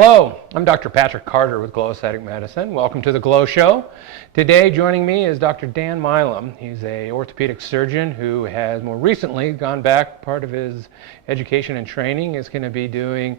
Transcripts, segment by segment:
Hello, I'm Dr. Patrick Carter with Glow Aesthetic Medicine. Welcome to the Glow Show. Today joining me is Dr. Dan Milam. He's an orthopedic surgeon who has more recently gone back. Part of his education and training is going to be doing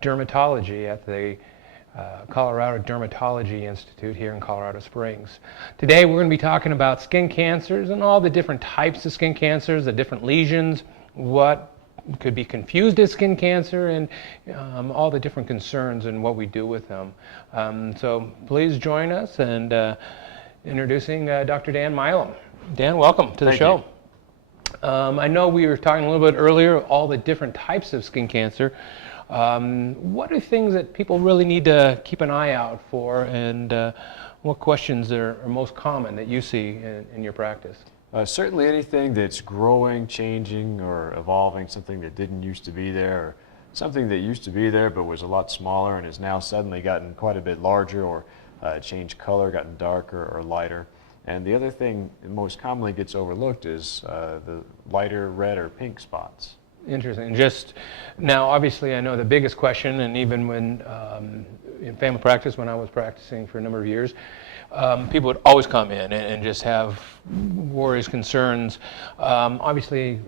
dermatology at the Colorado Dermatology Institute here in Colorado Springs. Today we're going to be talking about skin cancers and all the different types of skin cancers, the different lesions, what could be confused as skin cancer, and all the different concerns and what we do with them. So please join us and introducing Dr. Dan Milam. Dan, welcome to the show. I know we were talking a little bit earlier, all the different types of skin cancer. What are things that people really need to keep an eye out for, and what questions are most common that you see in your practice? Certainly anything that's growing, changing, or evolving, something that didn't used to be there, or something that used to be there but was a lot smaller and has now suddenly gotten quite a bit larger, or changed color, gotten darker or lighter. And the other thing that most commonly gets overlooked is the lighter red or pink spots. Interesting. Just now, obviously, I know the biggest question, and even when in family practice, when I was practicing for a number of years, people would always come in and just have worries, concerns. Obviously,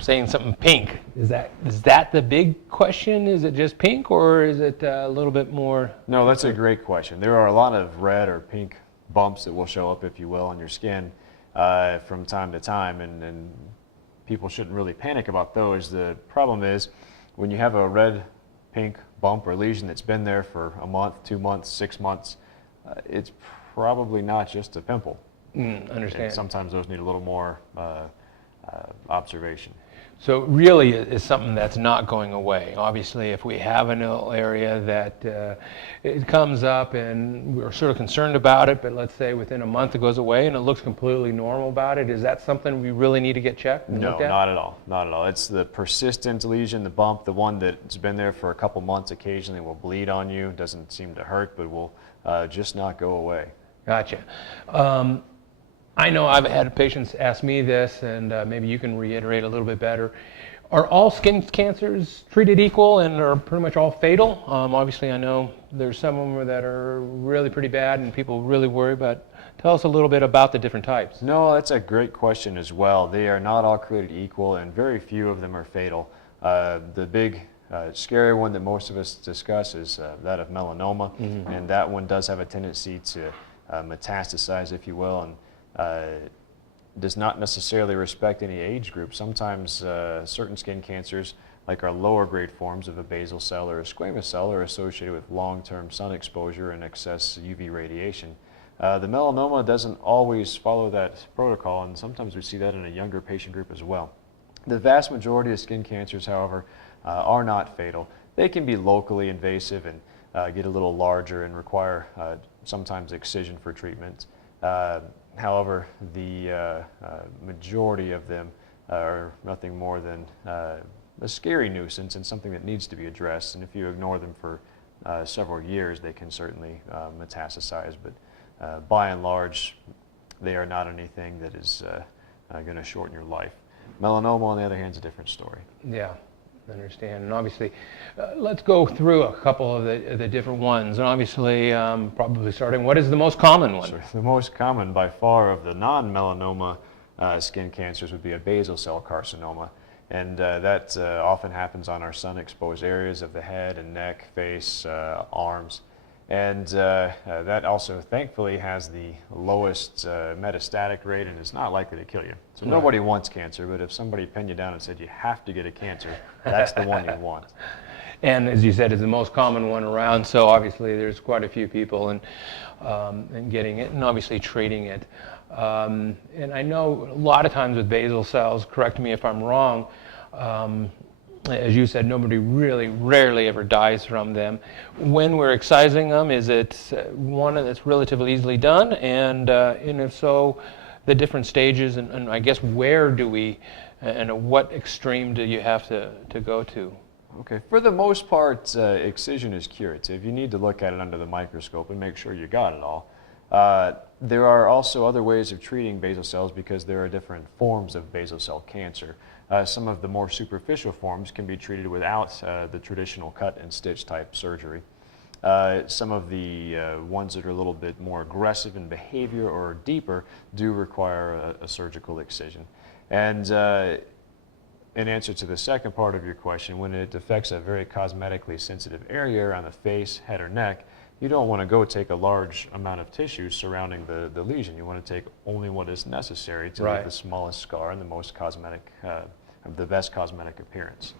saying something pink, is that the big question? Is it just pink, or is it a little bit more? No, that's a great question. There are a lot of red or pink bumps that will show up, if you will, on your skin from time to time, and people shouldn't really panic about those. The problem is when you have a red, pink bump or lesion that's been there for a month, 2 months, 6 months, it's probably not just a pimple. Understand. And sometimes those need a little more observation. So really it's something that's not going away. Obviously, if we have an area that it comes up and we're sort of concerned about it, but let's say within a month it goes away and it looks completely normal about it, is that something we really need to get checked and looked at? No, not at all. Not at all. It's the persistent lesion, the bump, the one that's been there for a couple months, occasionally will bleed on you, doesn't seem to hurt, but will just not go away. Gotcha. I know I've had patients ask me this, and maybe you can reiterate a little bit better. Are all skin cancers treated equal and are pretty much all fatal? Obviously, I know there's some of them that are really pretty bad and people really worry, but tell us a little bit about the different types. No, that's a great question as well. They are not all created equal, and very few of them are fatal. The big scary one that most of us discuss is that of melanoma, and that one does have a tendency to metastasize, if you will, and does not necessarily respect any age group. Sometimes certain skin cancers, like our lower grade forms of a basal cell or a squamous cell, are associated with long-term sun exposure and excess UV radiation. The melanoma doesn't always follow that protocol, and sometimes we see that in a younger patient group as well. The vast majority of skin cancers, however, are not fatal. They can be locally invasive and get a little larger and require sometimes excision for treatment. However, the majority of them are nothing more than a scary nuisance and something that needs to be addressed. And if you ignore them for several years, they can certainly metastasize. But by and large, they are not anything that is going to shorten your life. Melanoma, on the other hand, is a different story. Yeah. Understand. And obviously, let's go through a couple of the different ones. And obviously, probably starting, what is the most common one? Sure. The most common by far of the non-melanoma skin cancers would be a basal cell carcinoma. And that often happens on our sun-exposed areas of the head and neck, face, arms. And that also, thankfully, has the lowest metastatic rate and is not likely to kill you. So nobody wants cancer, but if somebody pinned you down and said you have to get a cancer, that's the one you want. And as you said, it's the most common one around, so obviously there's quite a few people in getting it and obviously treating it. And I know a lot of times with basal cells, correct me if I'm wrong, as you said, nobody really rarely ever dies from them. When we're excising them, is it one that's relatively easily done? And if so, the different stages, and I guess where do we, and at what extreme do you have to go to? Okay, for the most part, excision is curative. You need to look at it under the microscope and make sure you got it all. There are also other ways of treating basal cells because there are different forms of basal cell cancer. Some of the more superficial forms can be treated without the traditional cut and stitch type surgery. Some of the ones that are a little bit more aggressive in behavior or deeper do require a surgical excision. And in answer to the second part of your question, when it affects a very cosmetically sensitive area around the face, head, or neck, you don't want to go take a large amount of tissue surrounding the lesion. You want to take only what is necessary to leave the smallest scar and the most cosmetic, the best cosmetic appearance.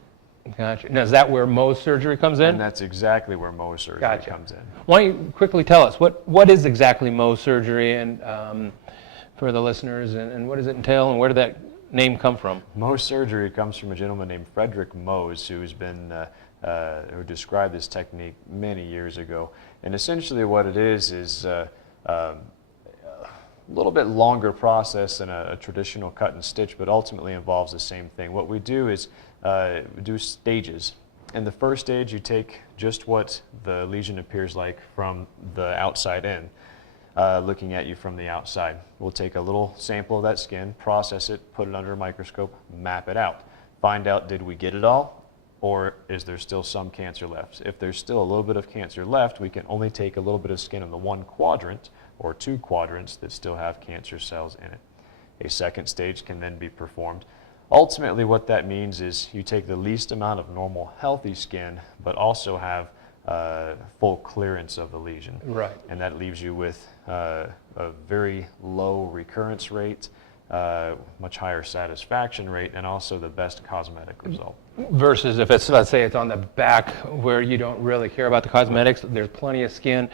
Gotcha. Now, is that where Mohs surgery comes in? And that's exactly where Mohs surgery comes in. Why don't you quickly tell us, what is exactly Mohs surgery, and for the listeners, and what does it entail, and where did that name come from? Mohs surgery comes from a gentleman named Frederick Mohs, who's been who described this technique many years ago. And essentially what it is a little bit longer process than a traditional cut and stitch, but ultimately involves the same thing. What we do is we do stages. In the first stage, you take just what the lesion appears like from the outside in, looking at you from the outside. We'll take a little sample of that skin, process it, put it under a microscope, map it out. Find out, did we get it all, or is there still some cancer left? If there's still a little bit of cancer left, we can only take a little bit of skin in the one quadrant or two quadrants that still have cancer cells in it. A second stage can then be performed. Ultimately, what that means is you take the least amount of normal healthy skin, but also have full clearance of the lesion. Right. And that leaves you with a very low recurrence rate, much higher satisfaction rate, and also the best cosmetic result. Versus if it's, let's say it's on the back where you don't really care about the cosmetics, there's plenty of skin,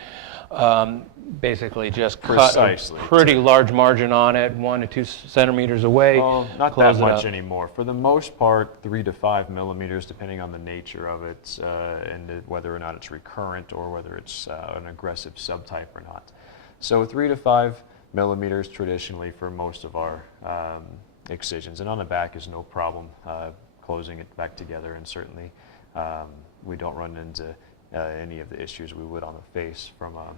basically just cut a pretty large margin on it, 1 to 2 centimeters away. Oh, not that much anymore. For the most part, 3 to 5 millimeters, depending on the nature of it, and whether or not it's recurrent or whether it's an aggressive subtype or not. So 3 to 5 millimeters traditionally for most of our excisions, and on the back is no problem closing it back together, and certainly we don't run into any of the issues we would on the face from a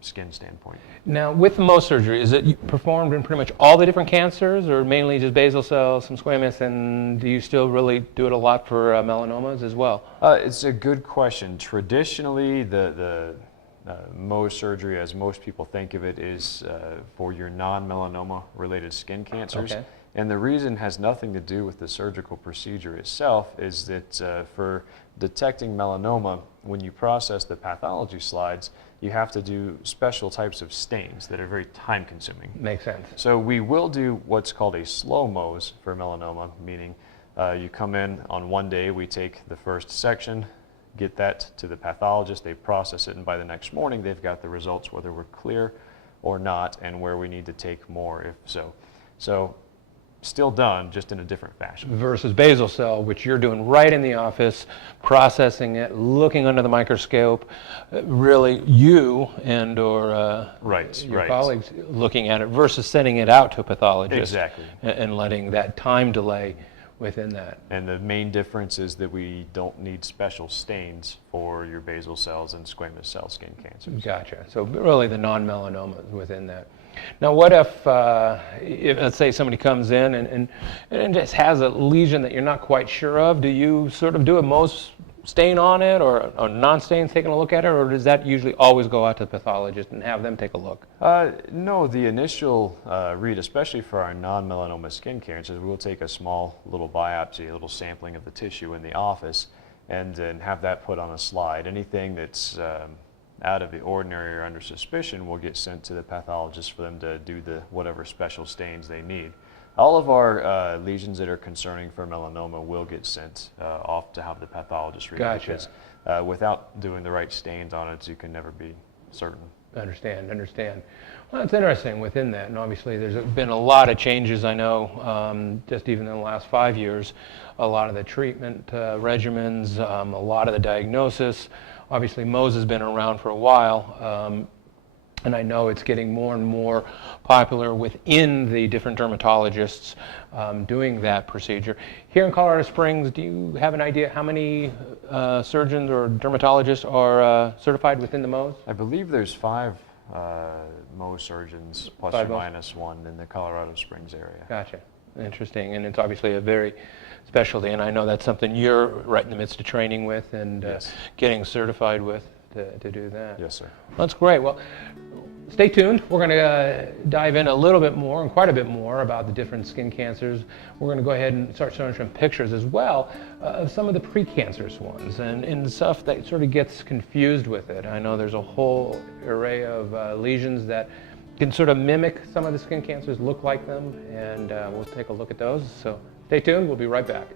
skin standpoint. Now, with the Mohs surgery, is it performed in pretty much all the different cancers, or mainly just basal cell, some squamous, and do you still really do it a lot for melanomas as well? It's a good question. Traditionally, the Mohs surgery, as most people think of it, is for your non-melanoma related skin cancers. Okay. And the reason has nothing to do with the surgical procedure itself, is that for detecting melanoma, when you process the pathology slides, you have to do special types of stains that are very time consuming. Makes sense. So we will do what's called a slow Mohs for melanoma, meaning you come in on one day, we take the first section, get that to the pathologist, they process it, and by the next morning they've got the results whether we're clear or not, and where we need to take more if so. So still done, just in a different fashion. Versus basal cell, which you're doing right in the office, processing it, looking under the microscope, really you and or your colleagues looking at it, versus sending it out to a pathologist. Exactly. And letting that time delay within that. And the main difference is that we don't need special stains for your basal cells and squamous cell skin cancers. Gotcha. So really the non-melanomas within that. Now, what if let's say somebody comes in and just has a lesion that you're not quite sure of? Do you sort of do a Mohs stain on it, or non-stains taking a look at it, or does that usually always go out to the pathologist and have them take a look? No, the initial read, especially for our non-melanoma skin cancers, we'll take a small little biopsy, a little sampling of the tissue in the office, and then have that put on a slide. Anything that's out of the ordinary or under suspicion will get sent to the pathologist for them to do whatever special stains they need. All of our lesions that are concerning for melanoma will get sent off to have the pathologist read. Gotcha. Because without doing the right stains on it, you can never be certain. Understand. Well, it's interesting within that, and obviously there's been a lot of changes, I know, just even in the last 5 years, a lot of the treatment regimens, a lot of the diagnosis. Obviously Mohs has been around for a while, and I know it's getting more and more popular within the different dermatologists doing that procedure. Here in Colorado Springs, do you have an idea how many surgeons or dermatologists are certified within the Mohs? I believe there's 5 Mohs surgeons, plus or minus 1, in the Colorado Springs area. Gotcha. Interesting. And it's obviously a very specialty, and I know that's something you're right in the midst of training with and Yes. getting certified with to do that. Yes, sir. That's great. Well, stay tuned. We're going to dive in a little bit more, and quite a bit more, about the different skin cancers. We're going to go ahead and start showing some pictures as well of some of the precancerous ones and stuff that sort of gets confused with it. I know there's a whole array of lesions that can sort of mimic some of the skin cancers, look like them, and we'll take a look at those. So stay tuned. We'll be right back.